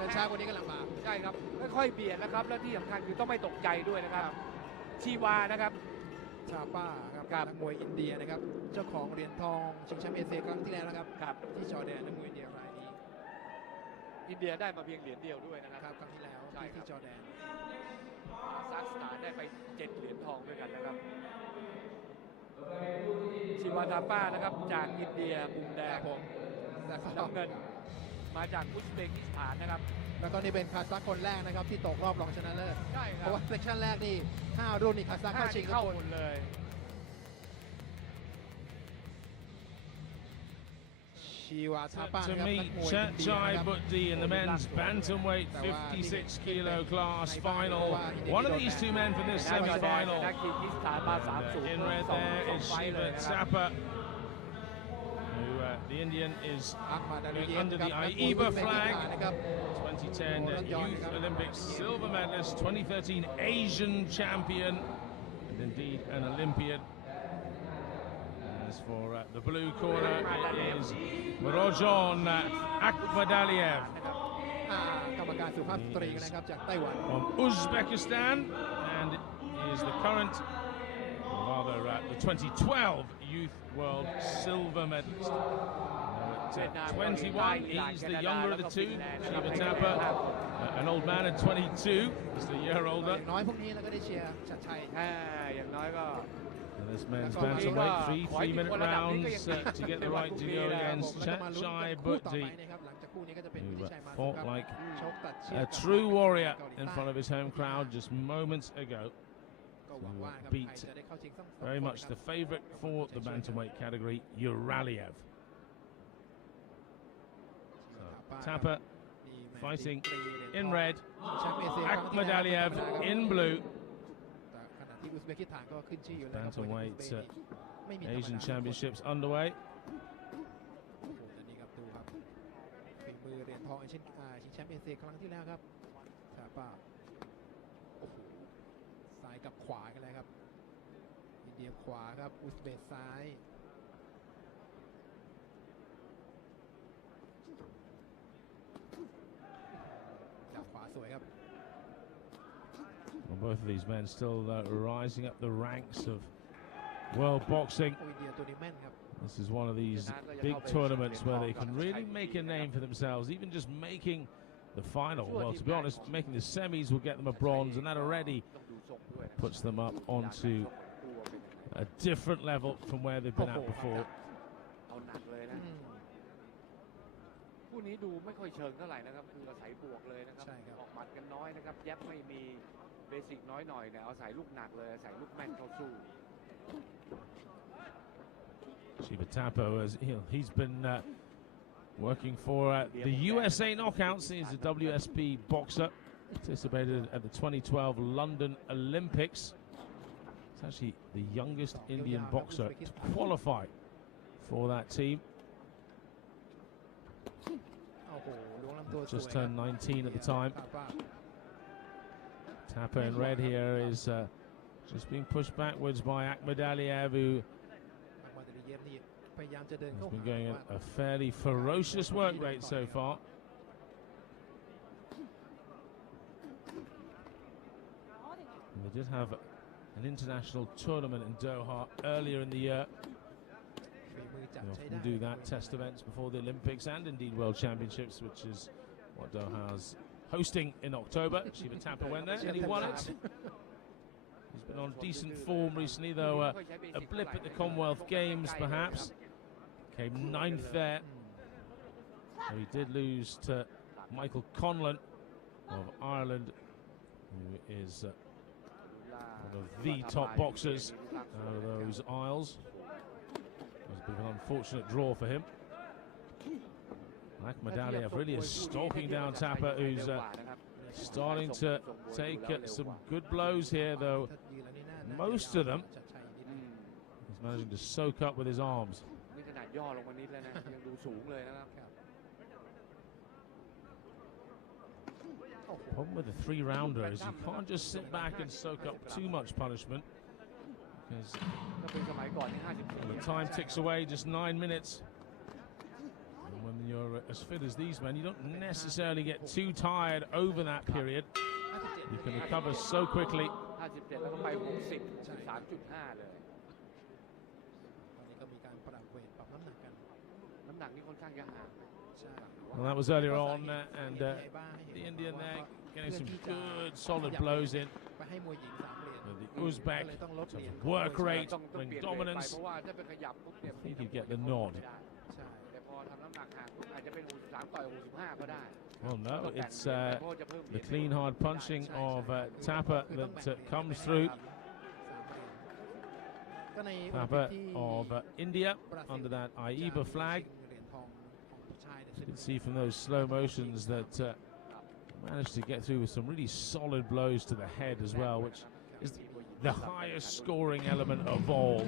ดินช้ากว่านี้กำลังมาใช่ครับค่อยๆเบียดนะครับและที่สำคัญคือต้องไม่ตกใจด้วยนะครับชีวานะครับชาป้าครับนักมวยอินเดียนะครับเจ้าของเหรียญทองชิงแชมป์เอเชียครั้งที่แล้วนะครับที่จอร์แดนนักมวยอินเดียรายนี้อินเดียได้มาเพียงเหรียญเดียวด้วยนะครับครั้งที่แล้วที่จอร์แดนคาซัคสถานได้ไป7เหรียญทองด้วยกันนะครับชิวาทาป้านะครับจากอินเดียมุมแดงน้ำเงินมาจากอุซเบกิสถานนะครับแล้วก็นี่เป็นคาซัคคนแรกนะครับที่ตกรอบรองชนะเลิศใช่ครับเพราะว่าเซสชั่นแรกนี่5รุ่นนี่คาซัคเข้าชิงเข้าหมดเลยTo meet Chai Butti in the men's bantamweight 56 kilo class final. One of these two men for this semi-final. In red there is Shiva Thapa, who the Indian is under the IND flag. 2010 Youth Olympics silver medalist, 2013 Asian champion, and indeed an Olympian. As for the blue corner, it is Murodjon Akhmadaliev from Uzbekistan, and is the current, or rather the 2012 Youth World Silver medalist. At 21, he's the younger of the two. Shiva Thapa, an old man at 22, he's a year older. This men's bantamweight, 3-minute rounds to get the right to go against Chai Butti, who fought like a true warrior in front of his home crowd just moments ago. Beat very much the favourite for the bantamweight category, Uraliev. So, Thapa fighting in red, Akhmadaliev in blue. Bantamweight Asian Championships underway. ฝีมือเหรียญทองชิงแชมป์เอเชียครั้งที่แล้วครับชาป้าโอ้โหซ้ายกับขวากันเลยครับอินเดียขวาครับอุซเบกซ้ายจับขวาสวยครับ Well, both of these men still rising up the ranks of world boxing. This is one of these big tournaments where they can really make a name for themselves, even just making the final. Well, to be honest, making the semis will get them a bronze, and that already puts them up onto a different level from where they've been at before. คู่นี้ดูไม่ค่อยเชิงเท่าไหร่นะครับคืออาศัยบวกเลยนะครับออกหมัดกันน้อยนะครับแยบไม่มีเบสิกน้อยหน่อยเนี่ยอาศัยลูกหนักเลยอาศัยลูกแม่นเข้าสู้ Shiva Thapa, he's been working for the USA Knockouts. He's a WSB boxer, participated at the 2012 London Olympics. He's actually the youngest Indian boxer to qualify for that team. Just turned 19 at the time. Thapa in red here is just being pushed backwards by Akhmadaliev, who has been going at a fairly ferocious work rate so far. And they did have an international tournament in Doha earlier in the year. They often do that, test events before the Olympics and indeed World Championships, which is what Doha's hosting in October. Shiva Thapa went there and he won it. He's been on decent form recently, though a blip at the Commonwealth Games perhaps. Came 9th there. So he did lose to Michael Conlon of Ireland, who is one of the top boxers out of those Isles. It was a bit of an unfortunate draw for him. Akhmadaliev really is stalking down Thapa, who's starting to take some good blows here, though most of them he's managing to soak up with his arms. Problem with the three-rounder is you can't just sit back and soak up too much punishment, because the time ticks away, just 9 minutes. And when you're as fit as these men, you don't necessarily get too tired over that period. You can recover so quickly. 57 แล้วก็ไป 60.3.5 เลย ตอนนี้ก็มีการปรับเวทปรับน้ำหนักกัน น้ำหนักนี่ค่อนข้างจะห่าง ใช่ Well, that was earlier on, and the Indian there getting some good solid blows in. ไปให้มวยหญิง3 เหรียญ But the Uzbek, เลยต้องลดเหรียญ work rate, ต้องเป bring ลี่ยนเวทไป dominance. เพราะว่าถ้าไปขยับปุ๊บเนี่ย I think he'd get the nod. ใช่ แต่พอทำน้ำหนักห่างปุ๊บอาจจะเป็น 63 ต่อย 65 ก็ได้ Well, no, ต้องแบ่ง it's เหรียญไปเพราะว่าจะเพิ่มเหรี the ยญ clean, hard punching of Thapa that comes through. ก็ใน Thapa ที่ of India under that IEBA flag. เหรียญทองของผู้ชายเนี่ย You can see from those slow motions that managed to get through with some really solid blows to the head as well, which is the highest scoring element of all.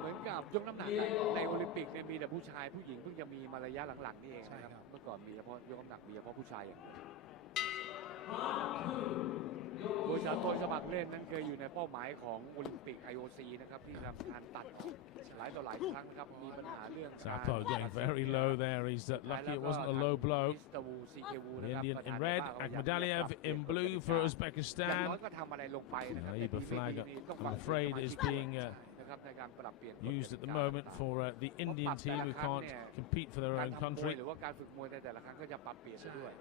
เหมือนกับยกน้ำหนักในโอลิมปิกเนี่ยมีแต่ผู้ชายผู้หญิงเพิ่งจะมีมาระยะหลังๆนี่เองนะครับเมื่อก่อนมีเฉพาะยกน้ำหนักมีเฉพาะผู้ชายอย่างเดียวโดยสากลสมัครเล่นนั้นเคยอยู่ในเป้าหมายของโอลิมปิก IOC นะครับที่ทำการตัดหลายต่อหลายครั้งนะครับมีปัญหาเรื่อง Thapa going very low there. He's lucky it wasn't a low blow. The Indian in red, Akhmadaliev in blue for อย่าง Uzbekistan. น้อยก็ทำอะไรลงไปนะครับ IEBA flag, I'm afraid, is being used at the moment for the Indian team who can't compete for their own country. หรือว่าการฝึกมวยในแต่ละครั้งก็จะปรับเปลี่ยนไปด้วย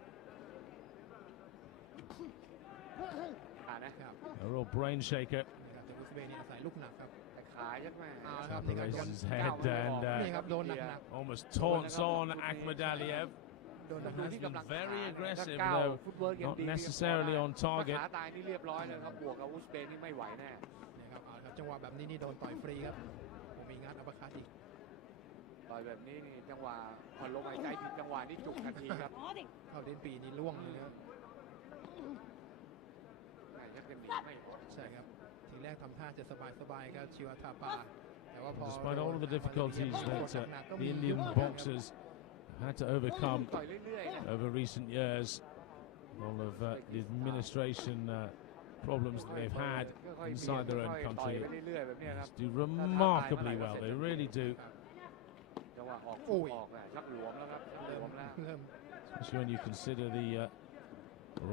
นะครับ A real brain shaker. นะครับแต่อุซเบย์เนี่ยอาศัยลูกหนักครับ แต่ขายักแม่ เอาละครับ Thapa นี่ครับโดน raises his head and นี่ครับโดนหนัก almost taunts on Akhmadaliev. ๆโดนหนัก Has been very aggressive, ก้าว though ฟุตเวิร์กยัง not ดี necessarily on ถ้า target. ขาตายนี่เรียบร้อยเลยครับบวกกับอุซเบย์นี่ไม่ไหวแน่ ๆนะครับเอาละครับจังหวะแบบนี้นี่โดนต่อยฟรีครับผมมีงัดอัปเปอร์คัตอีก ต่อยแบบนี้นี่จังหวะผ่อนลมหายใจผิดจังหวะนี่จุกทันทีครับ เข้าเดนปีนี่ล่วงเลยครับ แม่ยักจะหนีไม่ออก ใช่ครับทีแรกทำท่าจะสบายๆครับชิวาทาปาแต่ว่าพอ Despite all of the difficulties that the Indian boxers have had to overcome ต่อยเรื่อยๆนะ over recent years, all of the administration problems that they've had inside their own ต่อย country ไปเรื่อยๆแบบนี้ครับ do remarkably well. They really do, จังหวะออกออกนะชักหลวมแล้วครับชักหลวมแล้ว เริ่ม especially when you consider the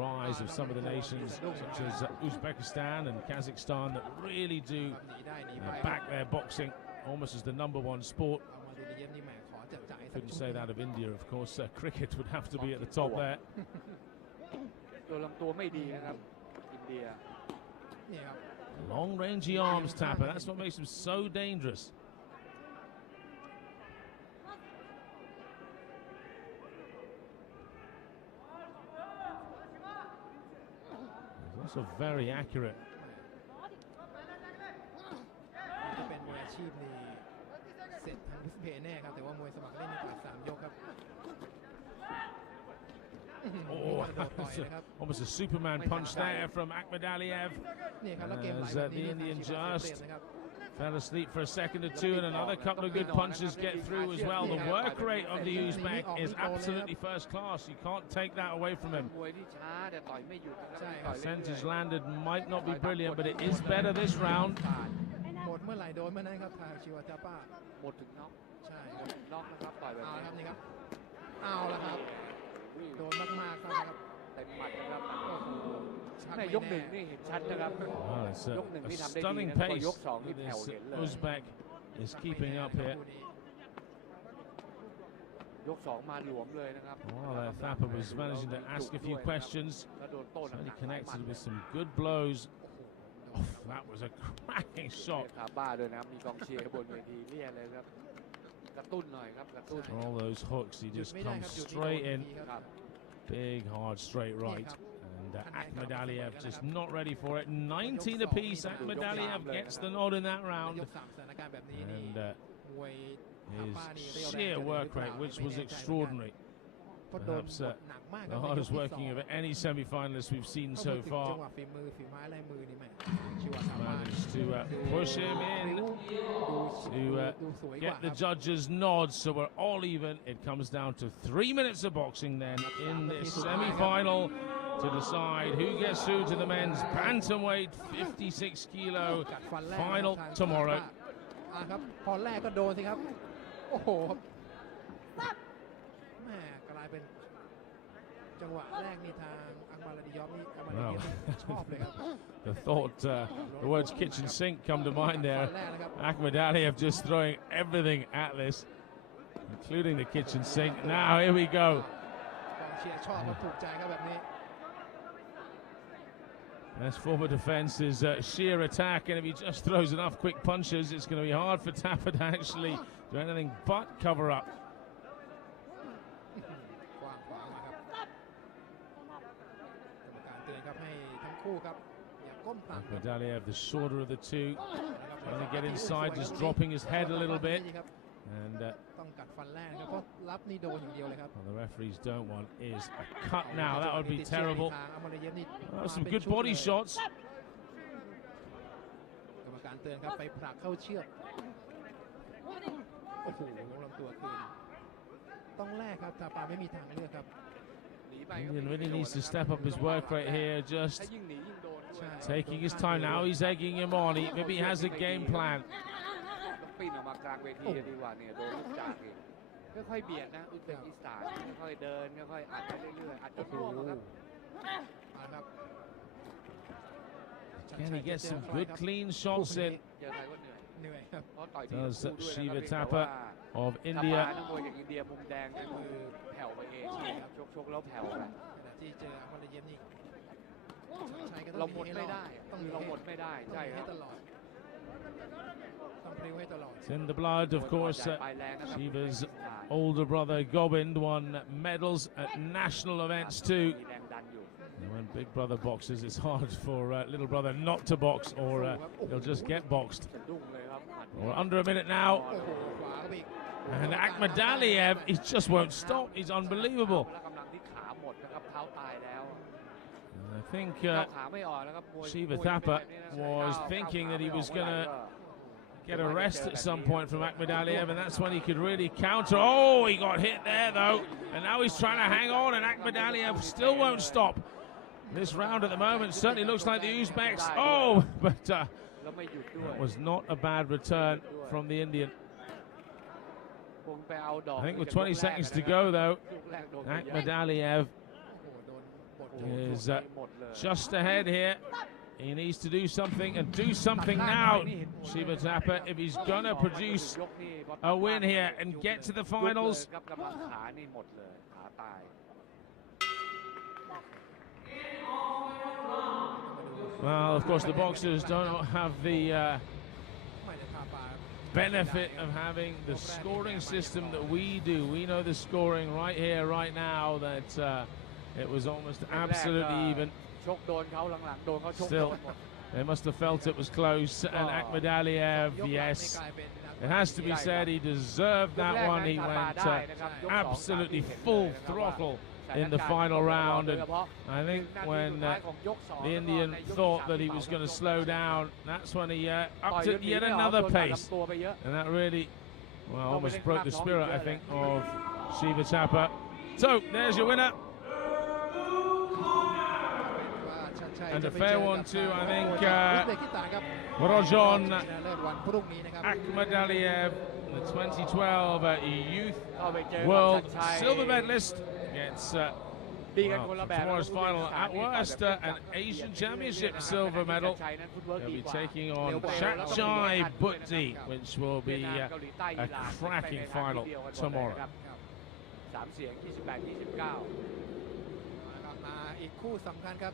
rise of some of the nations such as Uzbekistan and Kazakhstan that really do หนีได้หนีไป back their boxing almost as the #1 sport. เอามาดูในเย็นนี่แหมขอจับจ่ายสัก Couldn't say that of India, of course. Cricket would have to be at the top there. ตัวลำตัวไม่ดีนะครับอินเดีย นี่ครับ Long rangy arms, Thapa. That's what makes him so dangerous. He's also very accurate. จะเป็นมวยอาชีพนี่เสร็จทางอุซเบย์แน่ครับแต่ว่ามวยสมัครเล่นนี่ตัด3 ยกครับ Oh, almost a Superman punch there from Akhmadaliev. นี่ครับแล้วเกมไหล As แบบ the นี้ Indian ชิวาเสีย just เปรียบนะครับ fell asleep for a second or two, and another couple of good punches get through as well. The work rate of the Uzbek is absolutely first class. You can't take that away from him. มวยที่ช้าแต่ต่อยไม่หยุดนะครับต่อยเรื่อย Percentage landed might not be brilliant, but it is better this round. หมดเมื่อไหร่โดนเมื่อนั้นครับทางชิวาทาปา หมดถึงน็อก ใช่ครับ น็อกนะครับต่อยแบบ เอา นี้ ละครับนี่ครับเอาละครับโดนมากๆครับ เต็มหมัดนะครับ โอ้โหชัก แม่ ไม่ ยกห แน่ นึ่งนี่เห็นชัดนะครับ Well, it's a stunning Yuk pace song that ni this Pèo Hiểnเลย Uzbek is ชักไม่ keeping แน่ up เลย here. คู่นี้ ยกสองมาหลวมเลยนะครับ While Thapa was managing to ask a few questions, แล้วโดนโต้ห he นักๆ connected with some good blows. Oh, that was a cracking เรี shot. ยกขาบ้าด้วยนะครับมีกองเชียร์บนเวทีเรียกเลยครับกระตุ้นหน่อยครับกระตุ้น All those hooks, he หยุด just ไม่ได้ comes ครับหยุด straight นี่ in. โดนทีครับ Big, hard, straight right. Yep. And Akhmadaliev just not ready for it. 19 apiece. Akhmadaliev gets the nod in that ย round. ก3สถานการณ์แบบนี้นี่ And มวยทา his ป้านี่เรียวแรง sheer จะ work หรือ rate, เปล่า which ไม่ was แน่ใจเหมือนกัน extraordinary. เพราะโดน Perhaps กดหนักมากค the รับในยก hardest ที่ working ส of อง any semi-finalist we've seen ถ้า so พูดถึงจัง far. หวะฝีมือฝีไม้ลายมือนี่แหม่ชิวาทาป้า Managed to push him in ดู to สวยกว่า get ค the รับ judges' nods, so we're all even. It comes down to 3 minutes of boxing then in this semi-final to decide who gets through to the men's bantamweight 56 kilo กัดฟันแรก final นะครับ tomorrow. ครับพอแรกก็โดนสิครับโอ้โหครับ แหมกลายเป็นจังหวะแรกนี่ทางอังมาลาดิยอฟนี่อังมาลาดิยอฟนี่ชอบเลยครับ The thought, the words kitchen sink come to mind there. Akhmadaliev just throwing everything at this, including the kitchen sink. Now here we go. กองเชียร์ชอบครับถูกใจครับแบบนี้ Best form of defence is sheer attack, and if he just throws enough quick punches, it's going to be hard for Thapa to actually do anything but cover up. กว้างขวางมาครับกรรมการเตือนครับให้ทั้งคู่ครับอย่าก้มต่ำครับ Akhmadaliev, the shorter of the two, trying to get inside, just dropping his head a little bit. And ต้องกัดฟันแรกนะครับเพราะรับนี่โดนอย่างเดียวเลยครับ what the referees don't want is a cut now. That would be terrible. Some good body shots. กรรมการเตือนครับไปผลักเข้าเชือกโอ้โหลำตัวคืนต้องแลกครับทาปาไม่มีทางเลือกครับ Indian really needs to step up his work right here, just taking his time now. He's egging him on. Maybe he has a game plan. ปีนออกมากลางเวทีดีกว่าเนี่ยโดนลูกจากเองค่อยๆเบียดนะอุซเบกิสถานค่อยๆเดินค่อยๆอัดไปเรื่อยๆอัดจนร่วงครับ Can he get some good clean shots in? เจอไทยก็เหนื่อย ครับ เพราะต่อยที Does คู่ด้วย Shiva นะครับ Thapa of อิน India. นักมวยจากอินเดียมุมแดงนี่คือแผ่วไปเองครับชกแล้วแผ่วไป ขณะที่เจออังมาลาดิยอฟนี่ เราหมดไม่ได้เราหมดไม่ได้ใช่ครับ It's in the blood, of course. Shiva's older brother Gobind won medals at national events too. And when big brother boxes, it's hard for little brother not to box, or he'll just get boxed. We're under a minute now. And Akhmadaliev, he just won't stop. He's unbelievable. I think Shiva Thapa was thinking that he was going to get a rest at some point from Akhmadaliev, and that's when he could really counter. Oh, he got hit there though, and now he's trying to hang on, and Akhmadaliev still won't stop. This round at the moment certainly looks like the Uzbeks. Oh, but that was not a bad return from the Indian. I think with 20 seconds to go though, Akhmadaliev is just ahead here. He needs to do something, and do something now, Shiva Thapa, if he's going to produce a win here and get to the finals. Well, of course, the boxers don't have the benefit of having the scoring system that we do. We know the scoring right here, right now, that it was almost absolutely even. Still, they must have felt it was close, and Akhmadaliev, yes, it has to be said, he deserved that one. He went absolutely full throttle in the final round, and I think when the Indian thought that he was going to slow down, that's when he upped it yet another pace, and that really, well, almost broke the spirit, I think, of Shiva Thapa. So, there's your winner. And a fair one too, I think. Murodjon Akhmadaliev, the 2012 Youth World Silver Medalist, gets tomorrow's final at worst an Asian Championship silver medal. He'll be taking on Chatchai Bhutti, which will be a cracking final tomorrow. อีกคู่สำคัญครับ